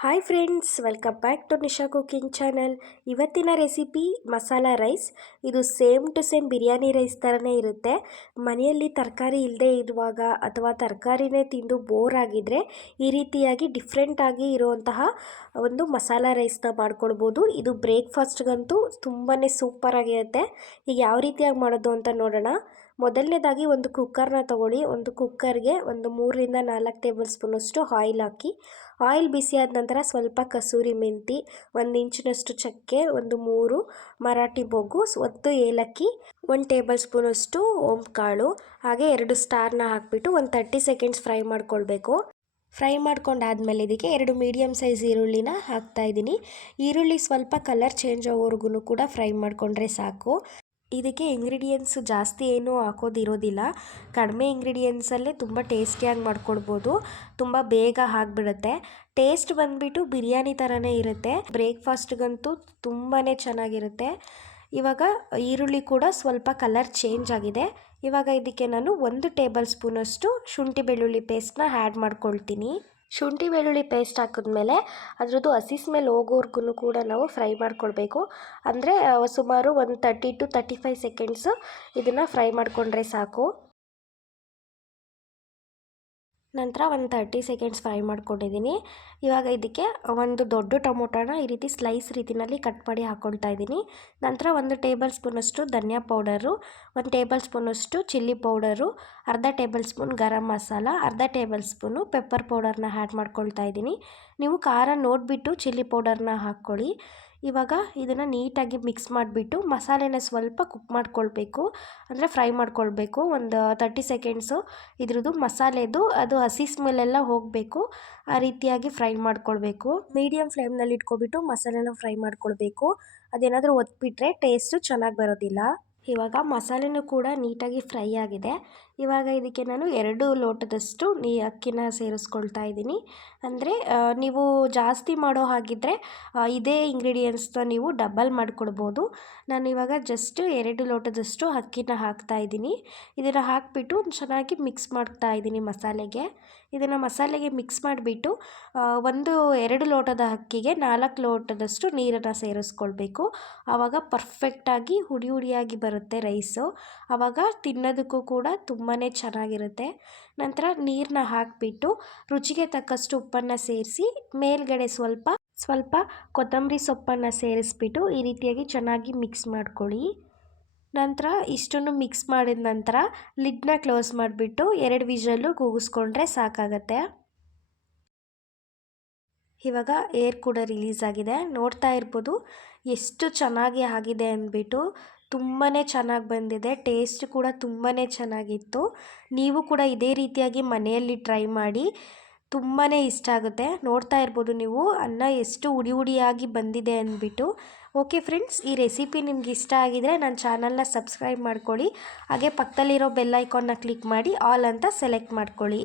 Hi friends welcome back to Nisha cooking channel ಇವತ್ತಿನ recipe masala rice ಇದು same to same biryani rice ಥರನೇ ಇರುತ್ತೆ. ಮನೆಯಲ್ಲಿ ತರಕಾರಿ ಇಲ್ಲದೆ ಇರುವಾಗ ಅಥವಾ ತರಕಾರಿನೇ ತಿಂದು ಬೋರ್ ಆಗಿದ್ರೆ ಈ ರೀತಿಯಾಗಿ ಡಿಫ್ರೆಂಟಾಗಿ ಇರುವಂತಹ ಒಂದು ಮಸಾಲ ರೈಸ್ನ ಮಾಡ್ಕೊಳ್ಬೋದು. ಇದು ಬ್ರೇಕ್ಫಾಸ್ಟ್ಗಂತೂ ತುಂಬಾ ಸೂಪರಾಗಿರುತ್ತೆ ಈಗ ಯಾವ ರೀತಿಯಾಗಿ ಮಾಡೋದು ಅಂತ ನೋಡೋಣ. ಮೊದಲನೇದಾಗಿ ಒಂದು ಕುಕ್ಕರ್ನ ತಗೊಳ್ಳಿ. ಒಂದು ಕುಕ್ಕರ್ಗೆ ಒಂದು ಮೂರರಿಂದ ನಾಲ್ಕು ಟೇಬಲ್ ಸ್ಪೂನಷ್ಟು ಆಯಿಲ್ ಹಾಕಿ. ಆಯಿಲ್ ಬಿಸಿ ಆದ ನಂತರ ಸ್ವಲ್ಪ ಕಸೂರಿ ಮೆಂತಿ, ಒಂದು ಇಂಚಿನಷ್ಟು ಚಕ್ಕೆ, ಒಂದು ಮೂರು ಮರಾಠಿ ಬೊಗ್ಗು, ಒತ್ತು ಏಲಕ್ಕಿ, ಒಂದು ಟೇಬಲ್ ಸ್ಪೂನಷ್ಟು ಕಾಳು ಹಾಗೆ ಎರಡು ಸ್ಟಾರ್ನ ಹಾಕಿಬಿಟ್ಟು ಒಂದು ತರ್ಟಿ ಸೆಕೆಂಡ್ಸ್ ಫ್ರೈ ಮಾಡ್ಕೊಳ್ಬೇಕು. ಫ್ರೈ ಮಾಡ್ಕೊಂಡಾದ್ಮೇಲೆ ಇದಕ್ಕೆ ಎರಡು ಮೀಡಿಯಮ್ ಸೈಜ್ ಈರುಳ್ಳಿನ ಹಾಕ್ತಾ ಇದ್ದೀನಿ. ಈರುಳ್ಳಿ ಸ್ವಲ್ಪ ಕಲರ್ ಚೇಂಜ್ ಆಗೋವರೆಗೂ ಕೂಡ ಫ್ರೈ ಮಾಡಿಕೊಂಡ್ರೆ ಸಾಕು. ಇದಕ್ಕೆ ಇಂಗ್ರೀಡಿಯೆಂಟ್ಸ್ ಜಾಸ್ತಿ ಏನೂ ಹಾಕೋದಿರೋದಿಲ್ಲ ಕಡಿಮೆ ಇಂಗ್ರೀಡಿಯೆಂಟ್ಸಲ್ಲೇ ತುಂಬ ಟೇಸ್ಟಿಯಾಗಿ ಮಾಡ್ಕೊಳ್ಬೋದು. ತುಂಬ ಬೇಗ ಆಗಿಬಿಡುತ್ತೆ. ಟೇಸ್ಟ್ ಬಂದುಬಿಟ್ಟು ಬಿರಿಯಾನಿ ಥರನೇ ಇರುತ್ತೆ. ಬ್ರೇಕ್ಫಾಸ್ಟ್ಗಂತೂ ತುಂಬಾ ಚೆನ್ನಾಗಿರುತ್ತೆ. ಇವಾಗ ಈರುಳ್ಳಿ ಕೂಡ ಸ್ವಲ್ಪ ಕಲರ್ ಚೇಂಜ್ ಆಗಿದೆ. ಇವಾಗ ಇದಕ್ಕೆ ನಾನು ಒಂದು ಟೇಬಲ್ ಸ್ಪೂನಷ್ಟು ಶುಂಠಿ ಬೆಳ್ಳುಳ್ಳಿ ಪೇಸ್ಟ್ನ ಆ್ಯಡ್ ಮಾಡ್ಕೊಳ್ತೀನಿ. ಶುಂಠಿ ಬೆಳ್ಳುಳ್ಳಿ ಪೇಸ್ಟ್ ಹಾಕಿದ್ಮೇಲೆ ಅದರದ್ದು ಹಸಿ ಸ್ಮೆಲ್ ಹೋಗೋವರ್ಗು ಕೂಡ ನಾವು ಫ್ರೈ ಮಾಡ್ಕೊಳ್ಬೇಕು. ಅಂದರೆ ಸುಮಾರು ಒಂದು thirty to thirty five seconds ಇದನ್ನು ಫ್ರೈ ಮಾಡಿಕೊಂಡ್ರೆ ಸಾಕು. ನಂತರ ಒಂದು ತರ್ಟಿ ಸೆಕೆಂಡ್ಸ್ ಫ್ರೈ ಮಾಡ್ಕೊಂಡಿದ್ದೀನಿ. ಇವಾಗ ಇದಕ್ಕೆ ಒಂದು ದೊಡ್ಡ ಟೊಮೊಟೊನ ಈ ರೀತಿ ಸ್ಲೈಸ್ ರೀತಿಯಲ್ಲಿ ಕಟ್ ಮಾಡಿ ಹಾಕ್ಕೊಳ್ತಾ ಇದ್ದೀನಿ. ನಂತರ ಒಂದು ಟೇಬಲ್ ಸ್ಪೂನಷ್ಟು ಧನಿಯಾ ಪೌಡರು, ಒಂದು ಟೇಬಲ್ ಸ್ಪೂನಷ್ಟು ಚಿಲ್ಲಿ ಪೌಡರು, ಅರ್ಧ ಟೇಬಲ್ ಸ್ಪೂನ್ ಗರಂ ಮಸಾಲ, ಅರ್ಧ ಟೇಬಲ್ ಸ್ಪೂನು ಪೆಪ್ಪರ್ ಪೌಡರ್ನ ಆ್ಯಡ್ ಮಾಡ್ಕೊಳ್ತಾ ಇದ್ದೀನಿ. ನೀವು ಖಾರ ನೋಡಿಬಿಟ್ಟು ಚಿಲ್ಲಿ ಪೌಡರ್ನ ಹಾಕ್ಕೊಳ್ಳಿ. ಇವಾಗ ಇದನ್ನು ನೀಟಾಗಿ ಮಿಕ್ಸ್ ಮಾಡಿಬಿಟ್ಟು ಮಸಾಲೆನ ಸ್ವಲ್ಪ ಕುಕ್ ಮಾಡ್ಕೊಳ್ಬೇಕು, ಅಂದರೆ ಫ್ರೈ ಮಾಡ್ಕೊಳ್ಬೇಕು. ಒಂದು ತರ್ಟಿ ಸೆಕೆಂಡ್ಸು ಇದ್ರದ್ದು ಮಸಾಲೆದು, ಅದು ಹಸಿ ಸ್ಮೆಲ್ಲೆಲ್ಲ ಹೋಗಬೇಕು. ಆ ರೀತಿಯಾಗಿ ಫ್ರೈ ಮಾಡ್ಕೊಳ್ಬೇಕು. ಮೀಡಿಯಮ್ ಫ್ಲೇಮ್ನಲ್ಲಿ ಇಟ್ಕೊಬಿಟ್ಟು ಮಸಾಲೆನ ಫ್ರೈ ಮಾಡ್ಕೊಳ್ಬೇಕು. ಅದೇನಾದರೂ ಒತ್ಬಿಟ್ರೆ ಟೇಸ್ಟು ಚೆನ್ನಾಗಿ ಬರೋದಿಲ್ಲ. ಇವಾಗ ಮಸಾಲೆನೂ ಕೂಡ ನೀಟಾಗಿ ಫ್ರೈ ಆಗಿದೆ. ಇವಾಗ ಇದಕ್ಕೆ ನಾನು ಎರಡು ಲೋಟದಷ್ಟು ನೀ ಅಕ್ಕಿನ ಸೇರಿಸ್ಕೊಳ್ತಾ ಇದ್ದೀನಿ. ಅಂದರೆ ನೀವು ಜಾಸ್ತಿ ಮಾಡೋ ಹಾಗಿದ್ದರೆ ಇದೇ ಇಂಗ್ರೀಡಿಯೆಂಟ್ಸ್ನ ನೀವು ಡಬಲ್ ಮಾಡಿಕೊಡ್ಬೋದು. ನಾನು ಇವಾಗ ಜಸ್ಟ್ ಎರಡು ಲೋಟದಷ್ಟು ಅಕ್ಕಿನ ಹಾಕ್ತಾ ಇದ್ದೀನಿ. ಇದನ್ನು ಹಾಕಿಬಿಟ್ಟು ಚೆನ್ನಾಗಿ ಮಿಕ್ಸ್ ಮಾಡ್ತಾ ಇದ್ದೀನಿ ಮಸಾಲೆಗೆ. ಇದನ್ನು ಮಸಾಲೆಗೆ ಮಿಕ್ಸ್ ಮಾಡಿಬಿಟ್ಟು ಒಂದು ಎರಡು ಲೋಟದ ಅಕ್ಕಿಗೆ ನಾಲ್ಕು ಲೋಟದಷ್ಟು ನೀರನ್ನು ಸೇರಿಸ್ಕೊಳ್ಬೇಕು. ಆವಾಗ ಪರ್ಫೆಕ್ಟಾಗಿ ಹುಡಿ ಹುಡಿಯಾಗಿ ಬರುತ್ತೆ ರೈಸು ಆವಾಗ ತಿನ್ನೋದಕ್ಕೂ ಕೂಡ ತುಂಬ ತುಂಬಾ ಚೆನ್ನಾಗಿರುತ್ತೆ. ನಂತರ ನೀರನ್ನ ಹಾಕಿಬಿಟ್ಟು ರುಚಿಗೆ ತಕ್ಕಷ್ಟು ಉಪ್ಪನ್ನು ಸೇರಿಸಿ, ಮೇಲ್ಗಡೆ ಸ್ವಲ್ಪ ಸ್ವಲ್ಪ ಕೊತ್ತಂಬರಿ ಸೊಪ್ಪನ್ನು ಸೇರಿಸ್ಬಿಟ್ಟು ಈ ರೀತಿಯಾಗಿ ಚೆನ್ನಾಗಿ ಮಿಕ್ಸ್ ಮಾಡ್ಕೊಳ್ಳಿ. ನಂತರ ಇಷ್ಟನ್ನು ಮಿಕ್ಸ್ ಮಾಡಿದ ನಂತರ ಲಿಡ್ನ ಕ್ಲೋಸ್ ಮಾಡಿಬಿಟ್ಟು ಎರಡು ವಿಷಲ್ಲು ಕೂಗಿಸ್ಕೊಂಡ್ರೆ ಸಾಕಾಗತ್ತೆ. ಇವಾಗ ಏರ್ ಕೂಡ ರಿಲೀಸ್ ಆಗಿದೆ. ನೋಡ್ತಾ ಇರ್ಬೋದು, ಎಷ್ಟು ಚೆನ್ನಾಗಿ ಆಗಿದೆ ಅಂದ್ಬಿಟ್ಟು ತುಂಬಾ ಚೆನ್ನಾಗಿ ಬಂದಿದೆ. ಟೇಸ್ಟ್ ಕೂಡ ತುಂಬಾ ಚೆನ್ನಾಗಿತ್ತು. ನೀವು ಕೂಡ ಇದೇ ರೀತಿಯಾಗಿ ಮನೆಯಲ್ಲಿ ಟ್ರೈ ಮಾಡಿ. ತುಂಬಾ ಇಷ್ಟ ಆಗುತ್ತೆ. ನೋಡ್ತಾ ಇರ್ಬೋದು ನೀವು. ಅನ್ನ ಎಷ್ಟು ಉಡಿ ಉಡಿಯಾಗಿ ಬಂದಿದೆ ಅಂದ್ಬಿಟ್ಟು. ಓಕೆ ಫ್ರೆಂಡ್ಸ್, ಈ ರೆಸಿಪಿ ನಿಮ್ಗೆ ಇಷ್ಟ ಆಗಿದರೆ ನನ್ನ ಚಾನಲ್ನ ಸಬ್ಸ್ಕ್ರೈಬ್ ಮಾಡ್ಕೊಳ್ಳಿ. ಹಾಗೆ ಪಕ್ಕದಲ್ಲಿರೋ ಬೆಲ್ ಐಕಾನ್ನ ಕ್ಲಿಕ್ ಮಾಡಿ, ಆಲ್ ಅಂತ ಸೆಲೆಕ್ಟ್ ಮಾಡ್ಕೊಳ್ಳಿ.